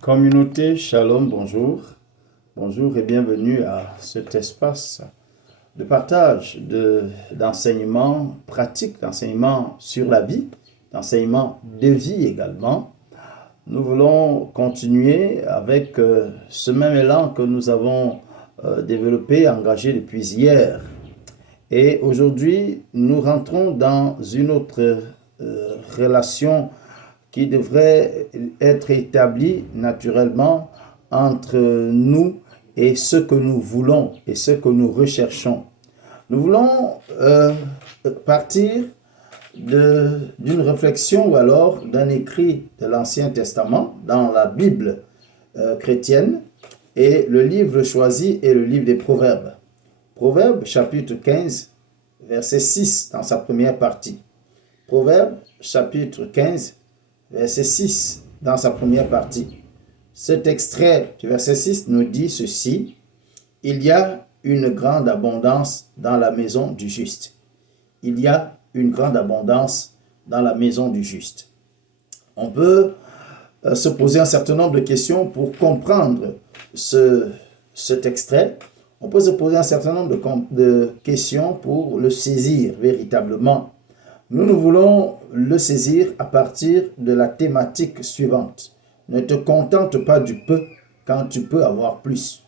Communauté Shalom, bonjour. Bonjour et bienvenue à cet espace de partage d'enseignements pratiques, d'enseignements sur la vie, d'enseignements de vie également. Nous voulons continuer avec ce même élan que nous avons développé, engagé depuis hier. Et aujourd'hui, nous rentrons dans une autre relation qui devrait être établi naturellement entre nous et ce que nous voulons et ce que nous recherchons. Nous voulons partir d'une réflexion ou alors d'un écrit de l'Ancien Testament dans la Bible chrétienne, et le livre choisi est le livre des Proverbes. Proverbes chapitre 15, verset 6 dans sa première partie. Proverbes chapitre 15, verset 6 dans sa première partie. Cet extrait du verset 6 nous dit ceci: il y a une grande abondance dans la maison du juste. Il y a une grande abondance dans la maison du juste. On peut se poser un certain nombre de questions pour comprendre cet extrait. On peut se poser un certain nombre de questions pour le saisir véritablement. Nous voulons le saisir à partir de la thématique suivante. Ne te contente pas du peu quand tu peux avoir plus.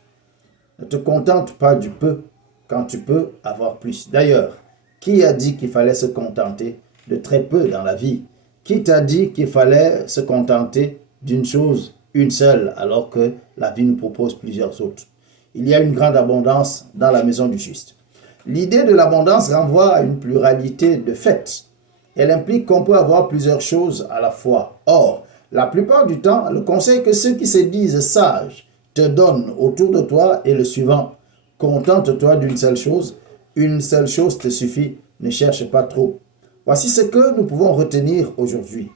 Ne te contente pas du peu quand tu peux avoir plus. D'ailleurs, qui a dit qu'il fallait se contenter de très peu dans la vie? Qui t'a dit qu'il fallait se contenter d'une chose, une seule, alors que la vie nous propose plusieurs autres? Il y a une grande abondance dans la maison du juste. L'idée de l'abondance renvoie à une pluralité de faits. Elle implique qu'on peut avoir plusieurs choses à la fois. Or, la plupart du temps, le conseil que ceux qui se disent sages te donnent autour de toi est le suivant: contente-toi d'une seule chose, une seule chose te suffit, ne cherche pas trop. Voici ce que nous pouvons retenir aujourd'hui.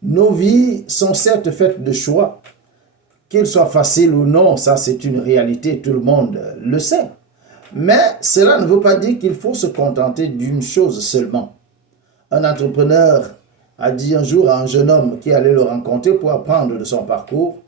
Nos vies sont certes faites de choix, qu'ils soient faciles ou non, ça c'est une réalité, tout le monde le sait. Mais cela ne veut pas dire qu'il faut se contenter d'une chose seulement. Un entrepreneur a dit un jour à un jeune homme qui allait le rencontrer pour apprendre de son parcours: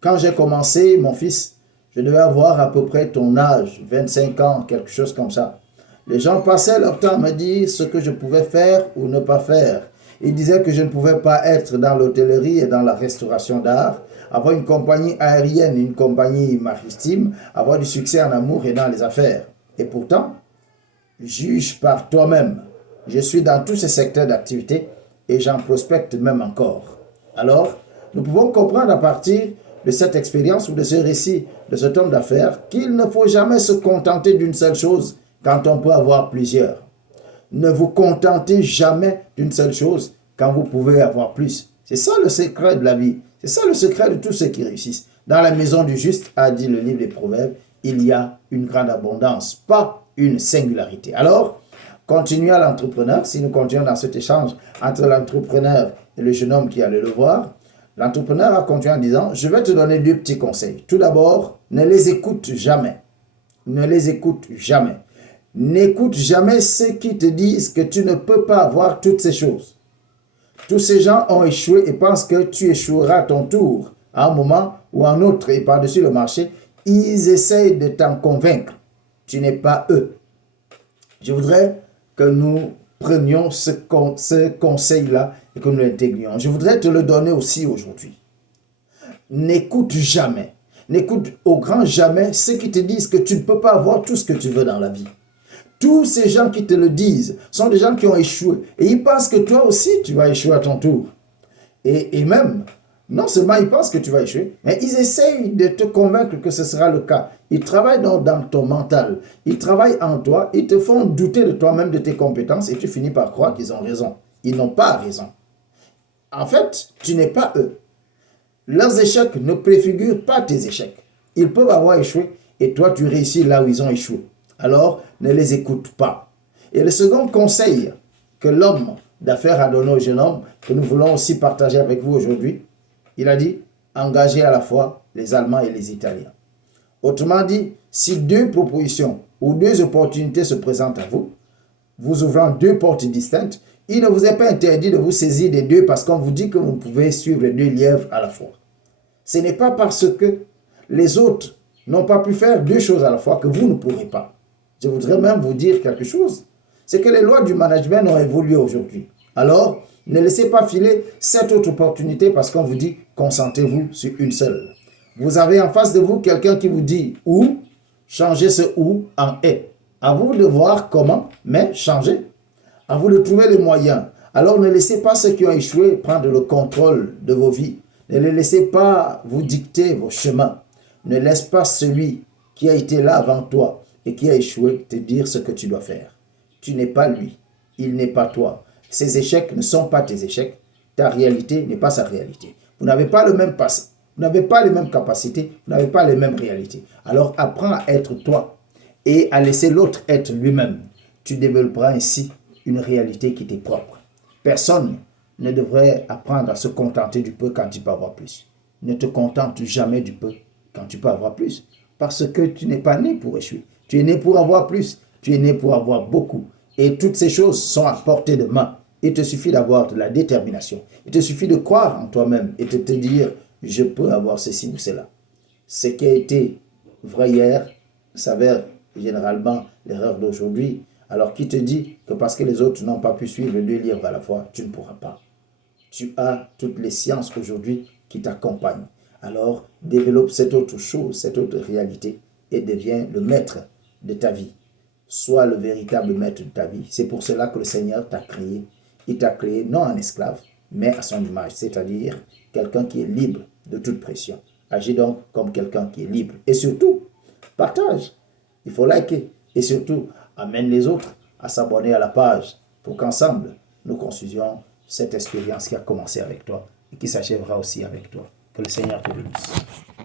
quand j'ai commencé, mon fils, je devais avoir à peu près ton âge, 25 ans, quelque chose comme ça. Les gens passaient leur temps à me dire ce que je pouvais faire ou ne pas faire. Ils disaient que je ne pouvais pas être dans l'hôtellerie et dans la restauration d'art, avoir une compagnie aérienne, une compagnie maritime, avoir du succès en amour et dans les affaires. Et pourtant, juge par toi-même. Je suis dans tous ces secteurs d'activité et j'en prospecte même encore. Alors, nous pouvons comprendre à partir de cette expérience ou de ce récit de cet homme d'affaires qu'il ne faut jamais se contenter d'une seule chose quand on peut avoir plusieurs. Ne vous contentez jamais d'une seule chose quand vous pouvez avoir plus. C'est ça le secret de la vie. C'est ça le secret de tous ceux qui réussissent. Dans la maison du juste, a dit le livre des Proverbes, il y a une grande abondance, pas une singularité. Alors, continuez à l'entrepreneur. Si nous continuons dans cet échange entre l'entrepreneur et le jeune homme qui allait le voir, l'entrepreneur a continué en disant: je vais te donner deux petits conseils. Tout d'abord, ne les écoute jamais. Ne les écoute jamais. N'écoute jamais ceux qui te disent que tu ne peux pas avoir toutes ces choses. Tous ces gens ont échoué et pensent que tu échoueras à ton tour à un moment ou à un autre, et par-dessus le marché, ils essayent de t'en convaincre. Tu n'es pas eux. Je voudrais que nous prenions ce conseil-là et que nous l'intégrions. Je voudrais te le donner aussi aujourd'hui. N'écoute jamais, n'écoute au grand jamais ceux qui te disent que tu ne peux pas avoir tout ce que tu veux dans la vie. Tous ces gens qui te le disent sont des gens qui ont échoué et ils pensent que toi aussi tu vas échouer à ton tour. Et même, non seulement ils pensent que tu vas échouer, mais ils essayent de te convaincre que ce sera le cas. Ils travaillent dans ton mental, ils travaillent en toi, ils te font douter de toi-même, de tes compétences, et tu finis par croire qu'ils ont raison. Ils n'ont pas raison. En fait, tu n'es pas eux. Leurs échecs ne préfigurent pas tes échecs. Ils peuvent avoir échoué et toi tu réussis là où ils ont échoué. Alors, ne les écoute pas. Et le second conseil que l'homme d'affaires a donné au jeune homme, que nous voulons aussi partager avec vous aujourd'hui, il a dit: engagez à la fois les Allemands et les Italiens. Autrement dit, si deux propositions ou deux opportunités se présentent à vous, vous ouvrant deux portes distinctes, il ne vous est pas interdit de vous saisir des deux parce qu'on vous dit que vous pouvez suivre les deux lièvres à la fois. Ce n'est pas parce que les autres n'ont pas pu faire deux choses à la fois que vous ne pourrez pas. Je voudrais même vous dire quelque chose. C'est que les lois du management ont évolué aujourd'hui. Alors, ne laissez pas filer cette autre opportunité parce qu'on vous dit concentrez-vous sur une seule. Vous avez en face de vous quelqu'un qui vous dit ou, changez ce ou en est. À vous de voir comment, mais changez. À vous de trouver les moyens. Alors ne laissez pas ceux qui ont échoué prendre le contrôle de vos vies. Ne les laissez pas vous dicter vos chemins. Ne laisse pas celui qui a été là avant toi et qui a échoué te dire ce que tu dois faire. Tu n'es pas lui. Il n'est pas toi. Ses échecs ne sont pas tes échecs. Ta réalité n'est pas sa réalité. Vous n'avez pas le même passé. Vous n'avez pas les mêmes capacités. Vous n'avez pas les mêmes réalités. Alors apprends à être toi et à laisser l'autre être lui-même. Tu développeras ainsi une réalité qui t'est propre. Personne ne devrait apprendre à se contenter du peu quand tu peux avoir plus. Ne te contente jamais du peu quand tu peux avoir plus. Parce que tu n'es pas né pour échouer. Tu es né pour avoir plus. Tu es né pour avoir beaucoup. Et toutes ces choses sont à portée de main. Il te suffit d'avoir de la détermination. Il te suffit de croire en toi-même et de te dire, je peux avoir ceci ou cela. Ce qui a été vrai hier s'avère généralement l'erreur d'aujourd'hui. Alors qui te dit que parce que les autres n'ont pas pu suivre 2 livres à la fois, tu ne pourras pas. Tu as toutes les sciences aujourd'hui qui t'accompagnent. Alors développe cette autre chose, cette autre réalité et deviens le maître de ta vie. Sois le véritable maître de ta vie. C'est pour cela que le Seigneur t'a créé. Il t'a créé non en esclave, mais à son image, c'est-à-dire quelqu'un qui est libre de toute pression. Agis donc comme quelqu'un qui est libre. Et surtout, partage. Il faut liker. Et surtout, amène les autres à s'abonner à la page pour qu'ensemble, nous construisions cette expérience qui a commencé avec toi et qui s'achèvera aussi avec toi. Que le Seigneur te bénisse.